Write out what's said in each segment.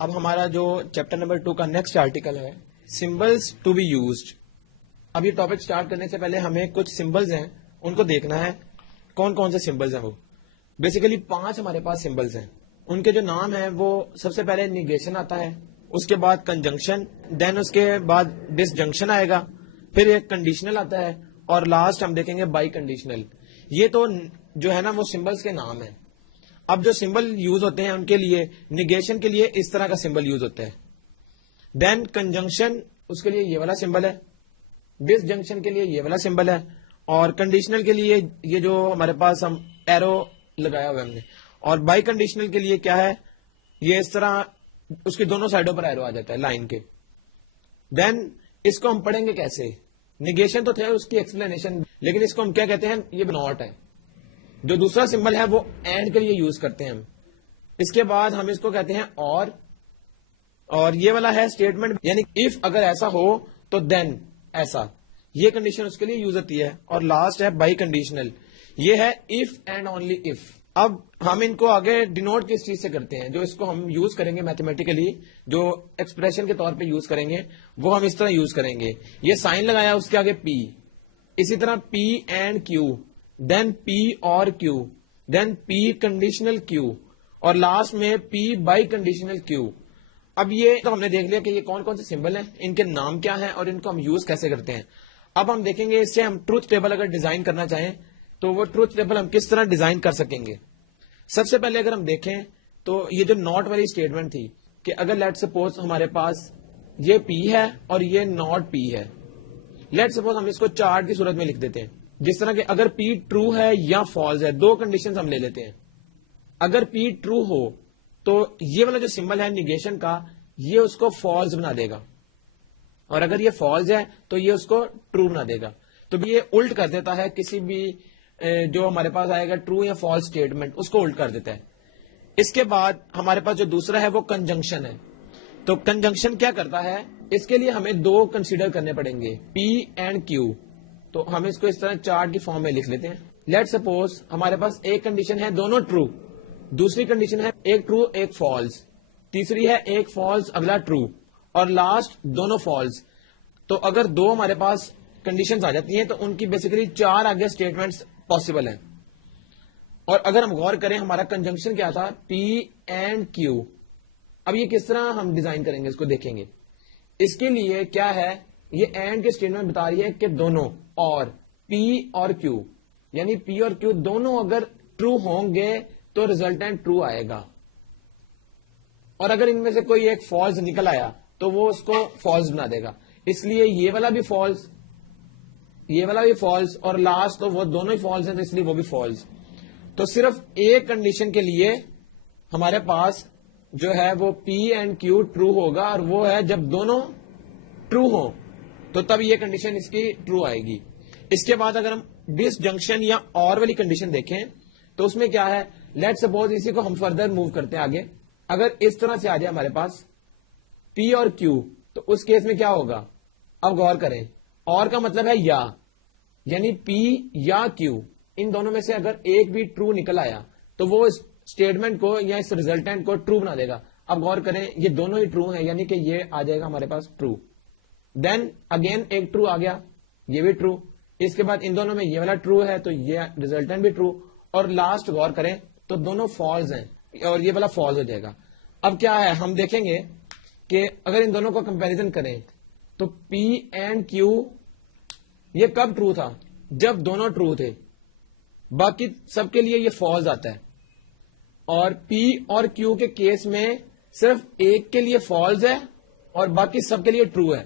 اب ہمارا جو چیپٹر نمبر 2 کا نیکسٹ آرٹیکل ہے سمبلس ٹو بی یوزڈ. اب یہ ٹاپک سٹارٹ کرنے سے پہلے ہمیں کچھ سمبلز ہیں ان کو دیکھنا ہے کون کون سے سمبلز ہیں. وہ بیسیکلی 5 ہمارے پاس سمبلز ہیں. ان کے جو نام ہیں وہ سب سے پہلے نیگیشن آتا ہے, اس کے بعد کنجنکشن, دین اس کے بعد ڈس جنکشن آئے گا, پھر ایک کنڈیشنل آتا ہے, اور لاسٹ ہم دیکھیں گے بائی کنڈیشنل. یہ تو جو ہے نا وہ سمبلز کے نام ہیں. اب جو سمبل یوز ہوتے ہیں ان کے لیے نیگیشن کے لیے اس طرح کا سمبل یوز ہوتا ہے, دین کنجنکشن اس کے لیے یہ والا سمبل ہے, ڈس جنکشن کے لیے یہ والا سمبل ہے, اور کنڈیشنل کے لیے یہ جو ہمارے پاس ہم ایرو لگایا ہوا ہم نے, اور بائی کنڈیشنل کے لیے کیا ہے یہ اس طرح اس کی دونوں سائڈوں پر ایرو آ جاتا ہے لائن کے. دین اس کو ہم پڑھیں گے کیسے. نیگیشن تو تھے اس کی ایکسپلینیشن, لیکن اس کو ہم کیا کہتے ہیں, یہ ناٹ ہے. جو دوسرا سمبل ہے وہ اینڈ کے لیے یوز کرتے ہیں ہم. اس کے بعد ہم اس کو کہتے ہیں اور یہ والا ہے اسٹیٹمنٹ, یعنی اف اگر ایسا ہو تو دین ایسا, یہ کنڈیشن اس کے لیے یوز ہوتی ہے. اور لاسٹ ہے بائی کنڈیشنل, یہ ہے اف اینڈ اونلی اف. اب ہم ان کو آگے ڈینوٹ کس چیز سے کرتے ہیں, جو اس کو ہم یوز کریں گے میتھمیٹیکلی, جو ایکسپریشن کے طور پہ یوز کریں گے وہ ہم اس طرح یوز کریں گے. یہ سائن لگایا اس کے آگے پی, اسی طرح پی اینڈ کیو, دین پی اور کیو, دین پی کنڈیشنل کیو, اور لاسٹ میں پی بائی کنڈیشنل کیو. اب یہ تو ہم نے دیکھ لیا کہ یہ کون کون سے سمبل ہیں, ان کے نام کیا ہیں اور ان کو ہم یوز کیسے کرتے ہیں. اب ہم دیکھیں گے اس سے ہم ٹروتھ ٹیبل اگر ڈیزائن کرنا چاہیں تو وہ ٹروتھ ٹیبل ہم کس طرح ڈیزائن کر سکیں گے. سب سے پہلے اگر ہم دیکھیں تو یہ جو ناٹ والی اسٹیٹمنٹ تھی کہ اگر لیٹ سپوز ہمارے پاس یہ پی ہے اور یہ ناٹ پی ہے, لیٹ سپوز ہم اس کو چارٹ کی صورت میں لکھ دیتے ہیں, جس طرح کہ اگر پی ٹرو ہے یا فالس ہے, دو کنڈیشنز ہم لے لیتے ہیں. اگر پی ٹرو ہو تو یہ والا جو سمبل ہے نیگیشن کا یہ اس کو فالس بنا دے گا, اور اگر یہ فالس ہے تو یہ اس کو ٹرو بنا دے گا. تو یہ الٹ کر دیتا ہے کسی بھی جو ہمارے پاس آئے گا ٹرو یا فالس اسٹیٹمنٹ, اس کو الٹ کر دیتا ہے. اس کے بعد ہمارے پاس جو دوسرا ہے وہ کنجنکشن ہے. تو کنجنکشن کیا کرتا ہے, اس کے لیے ہمیں دو کنسیڈر کرنے پڑیں گے, پی اینڈ کیو. تو ہم اس کو اس طرح چارٹ کی فارم میں لکھ لیتے ہیں. لیٹ سپوز ہمارے پاس ایک کنڈیشن ہے دونوں ٹرو, دوسری کنڈیشن ہے ایک ٹرو ایک فالس, تیسری ہے ایک فالس اگلا ٹرو, اور لاسٹ دونوں فالس. تو اگر دو ہمارے پاس کنڈیشنز آ جاتی ہیں تو ان کی بیسیکلی 4 آگے اسٹیٹمنٹس پاسبل ہیں. اور اگر ہم غور کریں ہمارا کنجنکشن کیا تھا, پی اینڈ کیو. اب یہ کس طرح ہم ڈیزائن کریں گے اس کو دیکھیں گے. اس کے لیے کیا ہے, یہ اینڈ کے اسٹیٹمنٹ بتا رہی ہے کہ دونوں اور پی اور کیو, یعنی پی اور کیو دونوں اگر ٹرو ہوں گے تو ریزلٹنٹ ٹرو آئے گا, اور اگر ان میں سے کوئی ایک فالس نکل آیا تو وہ اس کو فالس بنا دے گا. اس لیے یہ والا بھی فالس, یہ والا بھی فالس, اور لاسٹ تو وہ دونوں ہی فالس ہیں تو اس لیے وہ بھی فالس. تو صرف ایک کنڈیشن کے لیے ہمارے پاس جو ہے وہ پی اینڈ کیو ٹرو ہوگا, اور وہ ہے جب دونوں ٹرو ہوں تو تب یہ کنڈیشن اس کی ٹرو آئے گی. اس کے بعد اگر ہم ڈس جنکشن یا اور والی کنڈیشن دیکھیں تو اس میں کیا ہے, لیٹ سپوز اسی کو ہم فردر موو کرتے ہیں آگے. اگر اس طرح سے آ جائے ہمارے پاس پی اور کیو تو اس کیس میں کیا ہوگا. اب غور کریں, اور کا مطلب ہے یا, یعنی پی یا کیو ان دونوں میں سے اگر ایک بھی ٹرو نکل آیا تو وہ اس اسٹیٹمنٹ کو یا اس ریزلٹنٹ کو ٹرو بنا دے گا. اب غور کریں یہ دونوں ہی ٹرو ہیں, یعنی کہ یہ آ جائے گا ہمارے پاس ٹرو. دین اگین ایک ٹرو آ گیا, یہ بھی ٹرو. اس کے بعد ان دونوں میں یہ والا ٹرو ہے تو یہ ریزلٹنٹ بھی ٹرو, اور لاسٹ غور کریں تو دونوں فالس ہیں اور یہ والا فالس ہو جائے گا. اب کیا ہے, ہم دیکھیں گے کہ اگر ان دونوں کو کمپیریزن کریں تو پی اینڈ کیو یہ کب ٹرو تھا, جب دونوں ٹرو تھے. باقی سب کے لیے یہ فالس آتا ہے, اور پی اور کیو کے کیس میں صرف ایک کے لیے فالس ہے اور باقی سب کے لیے ٹرو ہے.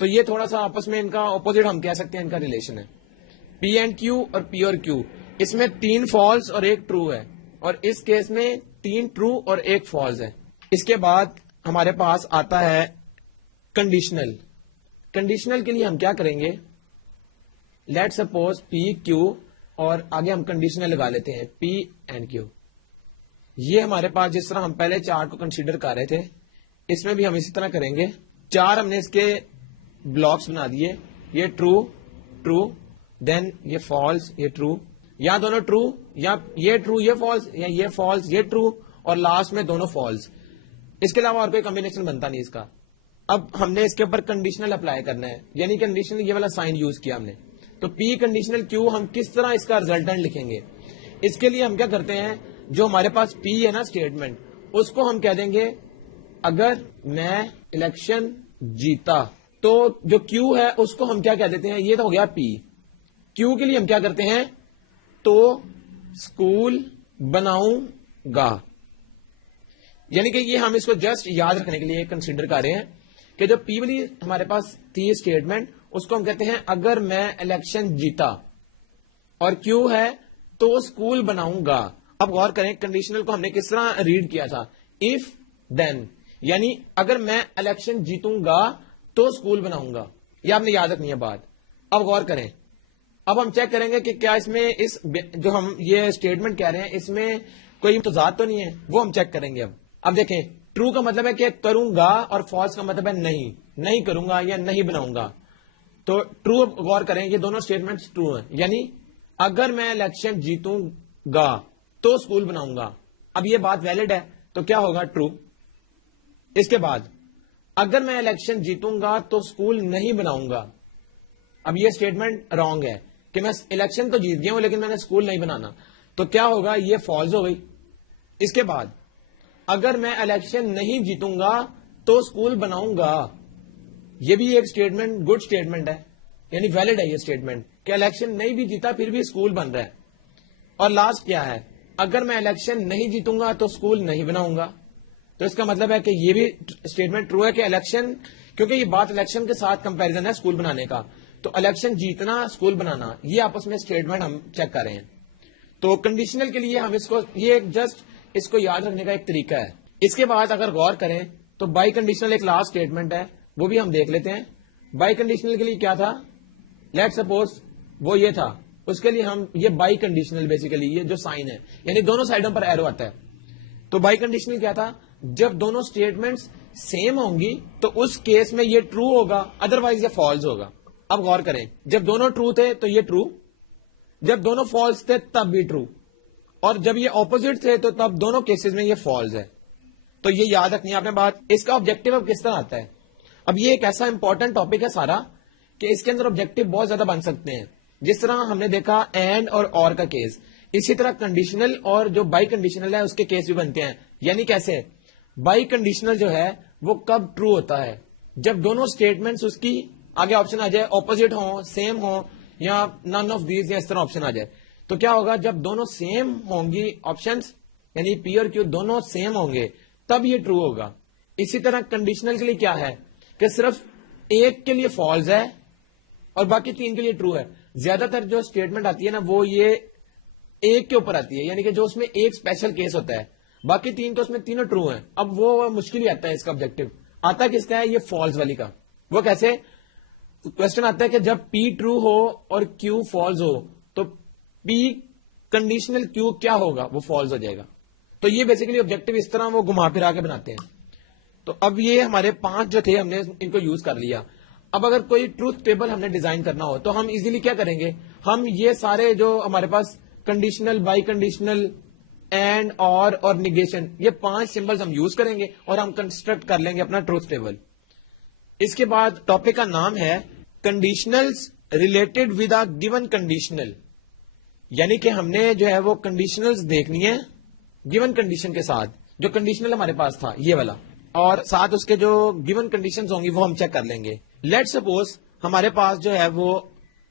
تو یہ تھوڑا سا آپس میں ان کا اپوزٹ ہم کہہ سکتے ہیں, ان کا ریلیشن ہے پی اینڈ کیو اور پی اور کیو. اس میں 3 فالس اور ایک ٹرو ہے, اور اس کیس میں 3 ٹرو اور ایک فالس ہے. اس کے بعد ہمارے پاس آتا ہے کنڈیشنل. کنڈیشنل کے لیے ہم کیا کریں گے, لیٹ سپوز پی کیو اور آگے ہم کنڈیشنل لگا لیتے ہیں پی اینڈ کیو. یہ ہمارے پاس جس طرح ہم پہلے چارٹ کو کنسیڈر کر رہے تھے اس میں بھی ہم اسی طرح کریں گے. 4 ہم نے اس کے بلاکس بنا دیے, یہ ٹرو ٹرو, دین یہ فالس یہ ٹرو, یا دونوں ٹرو, یا یہ ٹرو یہ فالس, یا یہ فالس یہ ٹرو, اور لاسٹ میں دونوں فالس. اس کے علاوہ اور کوئی کمبینیشن بنتا نہیں اس کا. اب ہم نے اس کے اوپر کنڈیشنل اپلائی کرنا ہے, یعنی کنڈیشنل یہ والا سائن یوز کیا ہم نے. تو پی کنڈیشنل کیو ہم کس طرح اس کا ریزلٹنٹ لکھیں گے؟ اس کے لیے ہم کیا کرتے ہیں, جو ہمارے پاس پی ہے نا اسٹیٹمنٹ, اس کو ہم کہہ دیں گے اگر میں الیکشن جیتا. تو جو کیو ہے اس کو ہم کیا کہہ دیتے ہیں, یہ تو ہو گیا پی. کیو کے لیے ہم کیا کرتے ہیں, تو اسکول بناؤں گا. یعنی کہ یہ ہم اس کو جسٹ یاد رکھنے کے لیے کنسیڈر کر رہے ہیں کہ جو پی والی ہمارے پاس تھی اسٹیٹمنٹ, اس کو ہم کہتے ہیں اگر میں الیکشن جیتا, اور کیو ہے تو اسکول بناؤں گا. اب غور کریں کنڈیشنل کو ہم نے کس طرح ریڈ کیا تھا, اف دین, یعنی اگر میں الیکشن جیتوں گا تو اسکول بناؤں گا. یہ آپ نے یاد رکھنی ہے بات. اب غور کریں, اب ہم چیک کریں گے کہ کیا اس میں اس جو ہم یہ اسٹیٹمنٹ کہہ رہے ہیں اس میں کوئی تضاد تو نہیں ہے, وہ ہم چیک کریں گے. اب دیکھیں, ٹرو کا مطلب ہے کہ کروں گا, اور فالس کا مطلب ہے نہیں کروں گا یا نہیں بناؤں گا. تو ٹرو غور کریں, یہ دونوں اسٹیٹمنٹ ٹرو ہیں, یعنی اگر میں الیکشن جیتوں گا تو اسکول بناؤں گا. اب یہ بات ویلڈ ہے تو کیا ہوگا, ٹرو. اس کے بعد اگر میں الیکشن جیتوں گا تو اسکول نہیں بناؤں گا. اب یہ اسٹیٹمنٹ رانگ ہے کہ میں الیکشن تو جیت گیا ہوں لیکن میں نے اسکول نہیں بنانا, تو کیا ہوگا, یہ فالس ہو گئی. اس کے بعد اگر میں الیکشن نہیں جیتوں گا تو اسکول بناؤں گا. یہ بھی ایک اسٹیٹمنٹ گڈ اسٹیٹمنٹ ہے, یعنی ویلڈ ہے یہ اسٹیٹمنٹ کہ الیکشن نہیں بھی جیتا پھر بھی اسکول بن رہا ہے. اور لاسٹ کیا ہے, اگر میں الیکشن نہیں جیتوں گا تو اسکول نہیں بناؤں گا. تو اس کا مطلب ہے کہ یہ بھی اسٹیٹمنٹ ٹرو ہے کہ الیکشن, کیونکہ یہ بات الیکشن کے ساتھ کمپیریزن ہے اسکول بنانے کا, تو الیکشن جیتنا اسکول بنانا یہ آپس میں اسٹیٹمنٹ ہم چیک کر رہے ہیں. تو کنڈیشنل کے لیے ہم اس کو یہ جسٹ اس کو یاد رکھنے کا ایک طریقہ ہے. اس کے بعد اگر غور کریں تو بائی کنڈیشنل ایک لاسٹ اسٹیٹمنٹ ہے, وہ بھی ہم دیکھ لیتے ہیں. بائی کنڈیشنل کے لیے کیا تھا, لیٹ سپوز وہ یہ تھا, اس کے لیے ہم یہ بائی کنڈیشنل بیسیکلی یہ جو سائن ہے یعنی دونوں سائڈوں پر ایرو آتا ہے. تو بائی کنڈیشنل کیا تھا, جب دونوں اسٹیٹمنٹس سیم ہوں گی تو اس کیس میں یہ ٹرو ہوگا, ادروائز یہ فالس ہوگا. اب غور کریں, جب دونوں ٹرو تھے تو یہ ٹرو, جب دونوں فالس تھے تب بھی ٹرو, اور جب یہ اپوزٹ تھے تو تب دونوں کیسز میں یہ فالس ہے. تو یہ یاد رکھنی ہے آپ نے بات. اس کا آبجیکٹو اب کس طرح آتا ہے, اب یہ ایک ایسا امپورٹنٹ ٹاپک ہے سارا کہ اس کے اندر آبجیکٹو بہت زیادہ بن سکتے ہیں. جس طرح ہم نے دیکھا اینڈ اور کا کیس, اسی طرح کنڈیشنل اور جو بائی کنڈیشنل ہے اس کے کیس بھی بنتے ہیں. یعنی کیسے, بائی کنڈیشنل جو ہے وہ کب ٹرو ہوتا ہے, جب دونوں اسٹیٹمنٹس اس کی آگے آپشن آ جائے اپوزٹ ہوں, سیم ہوں, یا نن آف دیز یا اس طرح آپشن آ جائے. تو کیا ہوگا, جب دونوں سیم ہوں گی آپشنس, یعنی پی اور کیو دونوں سیم ہوں گے تب یہ ٹرو ہوگا. اسی طرح کنڈیشنل کے لیے کیا ہے کہ صرف ایک کے لیے فالس ہے اور باقی تین کے لیے ٹرو ہے. زیادہ تر جو اسٹیٹمنٹ آتی ہے نا وہ یہ ایک کے اوپر آتی ہے, یعنی کہ جو اس میں ایک اسپیشل کیس ہوتا ہے, باقی تین تو اس میں تینوں ٹرو ہیں. اب وہ مشکل ہی آتا ہے, اس کا آبجیکٹو آتا کس کا ہے, یہ فالس والی کا. وہ کیسے, کوشچن آتا ہے کہ جب پی ٹرو ہو اور کیو فالس ہو تو پی کنڈیشنل کیو کیا ہوگا, وہ فالس ہو جائے گا. تو یہ بیسیکلی آبجیکٹو اس طرح وہ گھما پھرا کے بناتے ہیں. تو اب یہ ہمارے 5 جو تھے ہم نے ان کو یوز کر لیا. اب اگر کوئی ٹروتھ ٹیبل ہم نے ڈیزائن کرنا ہو تو ہم ایزیلی کیا کریں گے, ہم یہ سارے جو ہمارے پاس کنڈیشنل, بائی کنڈیشنل, اینڈ اور نیگیشن, یہ 5 سمبلز ہم یوز کریں گے اور ہم کنسٹرکٹ کر لیں گے اپنا ٹروتھ ٹیبل. اس کے بعد ٹاپک کا نام ہے conditionals related with a given conditional, یعنی کہ ہم نے جو ہے وہ کنڈیشنلز دیکھنی ہے گیون کنڈیشن کے ساتھ. جو کنڈیشنل ہمارے پاس تھا یہ والا, اور ساتھ اس کے جو گیون کنڈیشنز ہوں گی وہ ہم چیک کر لیں گے. لیٹ سپوز ہمارے پاس جو ہے وہ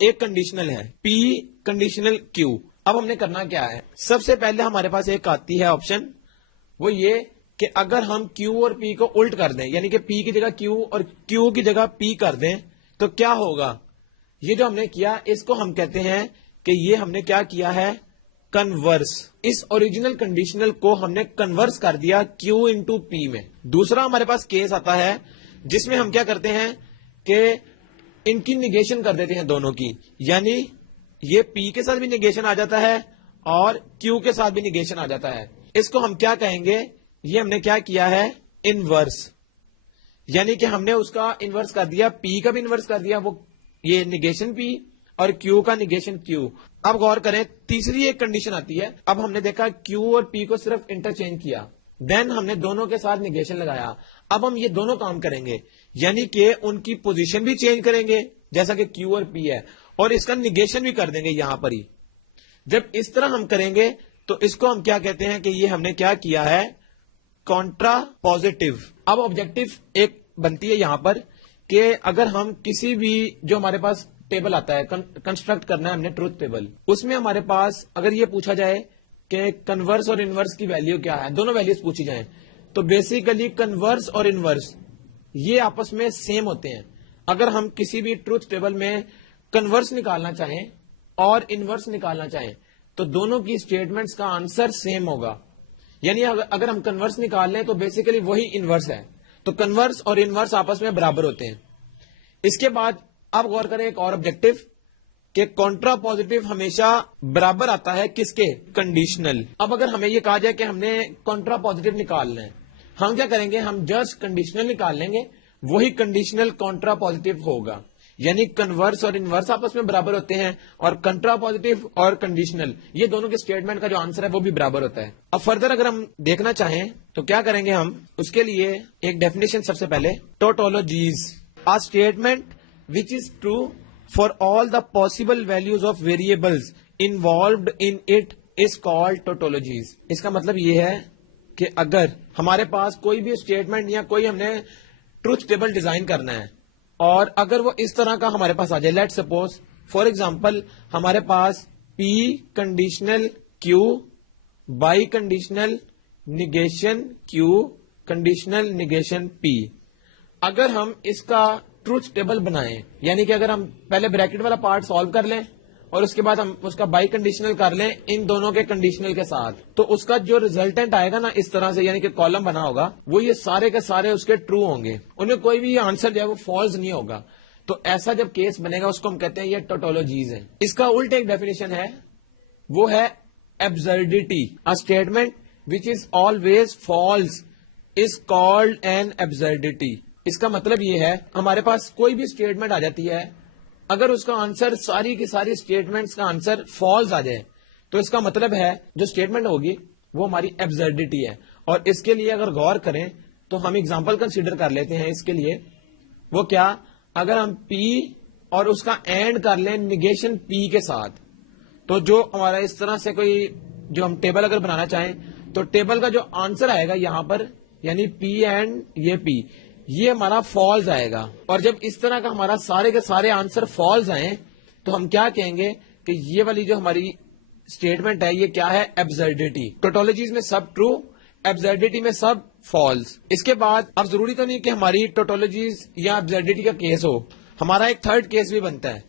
ایک کنڈیشنل ہے پی کنڈیشنل کیو. اب ہم نے کرنا کیا ہے, سب سے پہلے ہمارے پاس ایک آتی ہے آپشن, وہ یہ کہ اگر ہم کیو اور پی کو الٹ کر دیں, یعنی کہ پی کی جگہ کیو اور کیو کی جگہ پی کر دیں تو کیا ہوگا. یہ جو ہم نے کیا اس کو ہم کہتے ہیں کہ یہ ہم نے کیا کیا ہے, کنورس. اس اوریجنل کنڈیشنل کو ہم نے کنورس کر دیا کیو انٹو پی میں. دوسرا ہمارے پاس کیس آتا ہے جس میں ہم کیا کرتے ہیں کہ ان کی نیگیشن کر دیتے ہیں دونوں کی, یعنی یہ پی کے ساتھ بھی نیگیشن آ جاتا ہے اور کیو کے ساتھ بھی نیگیشن آ جاتا ہے. اس کو ہم کیا کہیں گے, یہ ہم نے کیا کیا ہے, انورس. یعنی کہ ہم نے اس کا انورس کر دیا, پی کا بھی انورس کر دیا, وہ یہ نیگیشن پی اور کیو کا نیگیشن کیو. اب غور کریں, تیسری ایک کنڈیشن آتی ہے. اب ہم نے دیکھا کیو اور پی کو صرف انٹرچینج کیا, دین ہم نے دونوں کے ساتھ نیگیشن لگایا. اب ہم یہ دونوں کام کریں گے, یعنی کہ ان کی پوزیشن بھی چینج کریں گے جیسا کہ کیو اور پی ہے, اور اس کا نیگیشن بھی کر دیں گے یہاں پر ہی. جب اس طرح ہم کریں گے تو اس کو ہم کیا کہتے ہیں کہ یہ ہم نے کیا کیا ہے, کانٹرا پازیٹو. اب آبجیکٹو ایک بنتی ہے یہاں پر کہ اگر ہم کسی بھی جو ہمارے پاس ٹیبل آتا ہے, کنسٹرکٹ کرنا ہے ہم نے ٹروتھ ٹیبل, اس میں ہمارے پاس اگر یہ پوچھا جائے کہ کنورس اور انورس کی ویلیو کیا ہے, دونوں ویلیوز پوچھی جائیں, تو بیسیکلی کنورس اور انورس یہ آپس میں سیم ہوتے ہیں. اگر ہم کسی بھی ٹروتھ ٹیبل میں کنورس نکالنا چاہیں اور انورس نکالنا چاہیں تو دونوں کی اسٹیٹمنٹس کا آنسر سیم ہوگا. یعنی اگر ہم کنورس نکال لیں تو بیسیکلی وہی انورس ہے, تو کنورس اور انورس آپس میں برابر ہوتے ہیں. اس کے بعد اب غور کریں ایک اور آبجیکٹو کہ کانٹرا پازیٹو ہمیشہ برابر آتا ہے کس کے, کنڈیشنل. اب اگر ہمیں یہ کہا جائے کہ ہم نے کانٹرا پازیٹو نکالنا ہے, ہم کیا کریں گے, ہم جسٹ کنڈیشنل نکال لیں گے, وہی کنڈیشنل کانٹرا پازیٹو ہوگا. یعنی کنورس اور انورس آپس میں برابر ہوتے ہیں, اور کنٹرا پازیٹو اور کنڈیشنل یہ دونوں کے اسٹیٹمنٹ کا جو آنسر ہے وہ بھی برابر ہوتا ہے. اب فردر اگر ہم دیکھنا چاہیں تو کیا کریں گے, ہم اس کے لیے ایک ڈیفینیشن سب سے پہلے, ٹوٹولوجیز آ statement which is true for all the possible values of variables involved in it is called tautologies. اس کا مطلب یہ ہے کہ اگر ہمارے پاس کوئی بھی اسٹیٹمنٹ یا کوئی ہم نے ٹروتھ ٹیبل ڈیزائن کرنا ہے اور اگر وہ اس طرح کا ہمارے پاس آ جائے, لیٹ سپوز فار ایگزامپل ہمارے پاس P conditional Q biconditional negation Q conditional negation P, اگر ہم اس کا ٹروتھ ٹیبل بنائیں, یعنی کہ اگر ہم پہلے بریکٹ والا پارٹ سالو کر لیں اور اس کے بعد ہم اس کا بائی کنڈیشنل کر لیں ان دونوں کے کنڈیشنل کے ساتھ, تو اس کا جو ریزلٹنٹ آئے گا نا اس طرح سے, یعنی کہ کالم بنا ہوگا, وہ یہ سارے کے سارے اس کے ٹرو ہوں گے, ان میں کوئی بھی آنسر جو ہے وہ فالس نہیں ہوگا. تو ایسا جب کیس بنے گا اس کو ہم کہتے ہیں یہ ٹوٹولوجیز ہیں. اس کا الٹ ایک ڈیفینیشن ہے, وہ ہے absurdity. A statement which is always false is called an absurdity. اس کا مطلب یہ ہے ہمارے پاس کوئی بھی اسٹیٹمنٹ آ جاتی ہے, اگر اس کا آنسر ساری کی ساری اسٹیٹمنٹس کا آنسر فالس آ جائے تو اس کا مطلب ہے جو اسٹیٹمنٹ ہوگی وہ ہماری ایبسرڈیٹی ہے. اور اس کے لیے اگر غور کریں تو ہم اگزامپل کنسیڈر کر لیتے ہیں اس کے لیے. وہ کیا, اگر ہم پی اور اس کا اینڈ کر لیں نیگیشن پی کے ساتھ, تو جو ہمارا اس طرح سے کوئی جو ہم ٹیبل اگر بنانا چاہیں تو ٹیبل کا جو آنسر آئے گا یہاں پر, یعنی پی اینڈ یہ پی, یہ ہمارا فالز آئے گا. اور جب اس طرح کا ہمارا سارے کے سارے آنسر فالز آئیں تو ہم کیا کہیں گے کہ یہ والی جو ہماری اسٹیٹمنٹ ہے یہ کیا ہے, ایبسرڈیٹی. ٹوٹولوجیز میں سب ٹرو, ایبسرڈیٹی میں سب فالس. اس کے بعد اب ضروری تو نہیں کہ ہماری ٹوٹولوجیز یا ایبسرڈیٹی کا کیس ہو, ہمارا ایک تھرڈ کیس بھی بنتا ہے,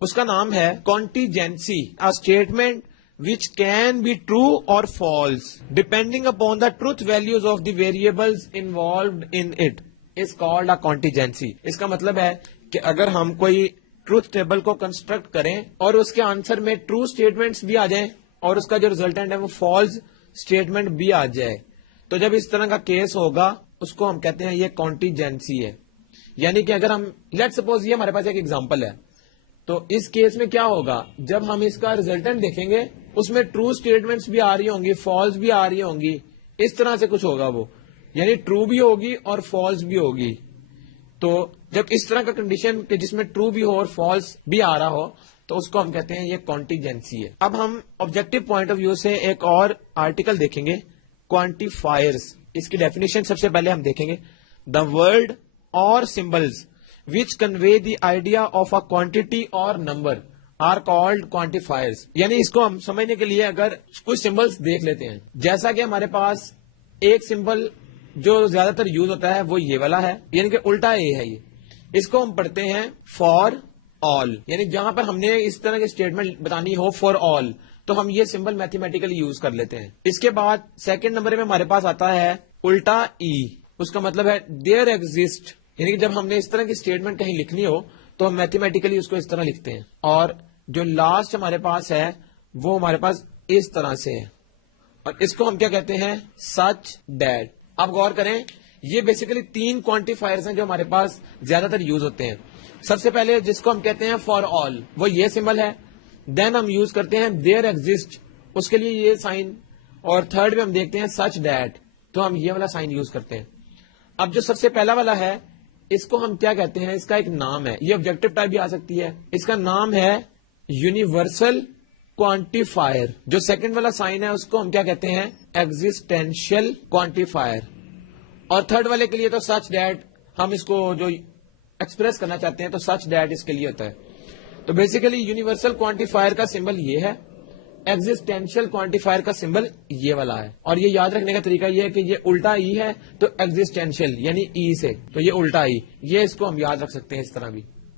اس کا نام ہے contingency. A statement which can be true or false depending upon the truth values of the variables involved in it is called a contingency. اس کا مطلب ہے کہ اگر ہم کوئی ٹروتھ ٹیبل کو کنسٹرکٹ کریں اور اس کے آنسر میں ٹرو اسٹیٹمنٹس بھی آ جائیں اور اس کا جو ریزلٹنٹ ہے وہ فالس اسٹیٹمنٹ بھی آ جائے, تو جب اس طرح کا کیس ہوگا اس کو ہم کہتے ہیں یہ کانٹیجنسی ہے. یعنی کہ اگر ہم لیٹ سپوز یہ ہمارے پاس ایک ایگزامپل ہے, تو اس کیس میں کیا ہوگا, جب ہم اس کا ریزلٹنٹ دیکھیں گے اس میں ٹرو اسٹیٹمنٹس بھی آ رہی ہوں گی, فالس بھی آ رہی ہوں گی, اس طرح سے کچھ ہوگا, وہ یعنی ٹرو بھی ہوگی اور فالس بھی ہوگی. تو جب اس طرح کا کنڈیشن کہ جس میں ٹرو بھی ہو اور فالس بھی آ رہا ہو تو اس کو ہم کہتے ہیں یہ کانٹیجنسی ہے. اب ہم آبجیکٹو پوائنٹ آف ویو سے ایک اور آرٹیکل دیکھیں گے, کوانٹیفائرز. اس کی ڈیفینیشن سب سے پہلے ہم دیکھیں گے, دا ورڈ اور symbols which convey the idea of a quantity or number are called quantifiers. یعنی اس کو ہم سمجھنے کے لیے اگر کچھ سمبلز دیکھ لیتے ہیں, جیسا کہ ہمارے پاس ایک سمبل جو زیادہ تر یوز ہوتا ہے وہ یہ والا ہے, یعنی کہ الٹا اے ہے, یہ اس کو ہم پڑھتے ہیں فار آل. یعنی جہاں پر ہم نے اس طرح کی اسٹیٹمنٹ بتانی ہو فار آل تو ہم یہ سمبل میتھمیٹیکلی یوز کر لیتے ہیں. اس کے بعد سیکنڈ نمبر میں ہمارے پاس آتا ہے الٹا ای. اس کا مطلب ہے دیر ایگزسٹ, یعنی کہ جب ہم نے اس طرح کی اسٹیٹمنٹ کہیں لکھنی ہو تو ہم میتھمیٹیکلی اس کو اس طرح لکھتے ہیں. اور جو لاسٹ ہمارے پاس ہے وہ ہمارے پاس اس طرح سے ہے, اور اس کو ہم کیا کہتے ہیں, سچ دیٹ. اب غور کریں, یہ بیسیکلی تین کوانٹیفائرز ہیں جو ہمارے پاس زیادہ تر یوز ہوتے ہیں. سب سے پہلے جس کو ہم کہتے ہیں فار آل, وہ یہ سمبل ہے. دین ہم یوز کرتے ہیں دیر ایگزسٹ, اس کے لیے یہ سائن. اور تھرڈ میں ہم دیکھتے ہیں سچ دیٹ, تو ہم یہ والا سائن یوز کرتے ہیں. اب جو سب سے پہلا والا ہے اس کو ہم کیا کہتے ہیں, اس کا ایک نام ہے, یہ آبجیکٹو ٹائپ بھی آ سکتی ہے, اس کا نام ہے یونیورسل کوانٹیفائر. جو سیکنڈ والا سائن ہے اس کو ہم کیا کہتے ہیں, ایگزسٹینشیل کوانٹیفائر. اور تھرڈ والے کے لیے تو سچ دیٹ, ہم اس کو جو ایکسپریس کرنا چاہتے ہیں تو سچ دیٹ اس کے لیے ہوتا ہے. تو بیسیکلی یونیورسل کوانٹیفائر کا سمبل یہ ہے, ایگزسٹینشیل کوانٹیفائر کا سمبل یہ والا ہے. اور یہ یاد رکھنے کا طریقہ یہ ہے کہ یہ الٹا ای ہے تو ایگزسٹینشیل یعنی ای سے, تو یہ الٹا ای, یہ اس کو ہم یاد رکھ سکتے ہیں اس طرح بھی.